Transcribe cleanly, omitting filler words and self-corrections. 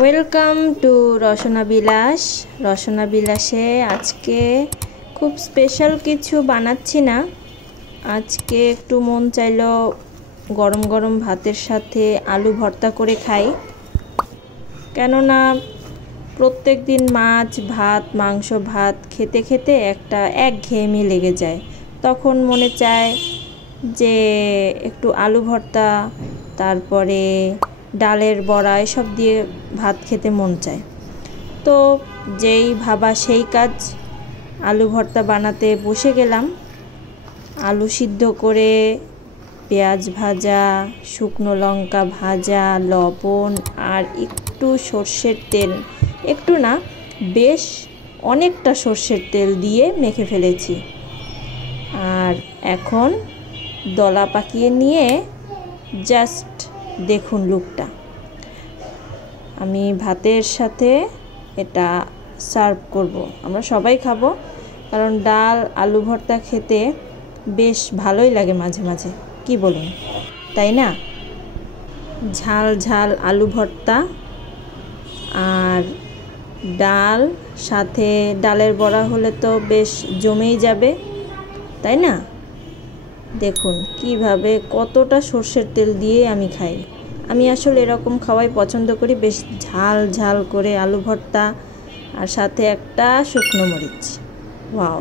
Welcome to রসনা বিলাস। রসনা বিলাসে আজকে খুব special কিছু বানাচ্ছি না। আজকে একটু মন চাইলো গরম গরম ভাতের সাথে আলু ভর্তা করে খাই। কেননা প্রত্যেক দিন মাছ ভাত মাংস ভাত খেতে খেতে একটা একঘেয়েমি লেগে যায়। তখন মনে চায় যে একটু আলু ভর্তা, তারপরে ডালের বড়া এসব দিয়ে ভাত খেতে মন চায়। তো যেই ভাবা সেই কাজ, আলু ভর্তা বানাতে বসে গেলাম। আলু সিদ্ধ করে পেঁয়াজ ভাজা, শুকনো লঙ্কা ভাজা, লবণ আর একটু সর্ষের তেল, একটু না বেশ অনেকটা সর্ষের তেল দিয়ে মেখে ফেলেছি। আর এখন দলা পাকিয়ে নিয়ে জাস্ট দেখুন লুকটা। আমি ভাতের সাথে এটা সার্ভ করব, আমরা সবাই খাবো, কারণ ডাল আলু ভর্তা খেতে বেশ ভালোই লাগে মাঝে মাঝে, কি বলুন তাই না? ঝাল ঝাল আলু ভর্তা আর ডাল, সাথে ডালের বড়া হলে তো বেশ জমেই যাবে, তাই না? দেখুন কিভাবে কতটা সর্ষের তেল দিয়ে আমি খাই। আমি আসলে এরকম খাওয়াই পছন্দ করি, বেশ ঝাল ঝাল করে আলু ভর্তা আর সাথে একটা শুকনো মরিচ। ওয়াও।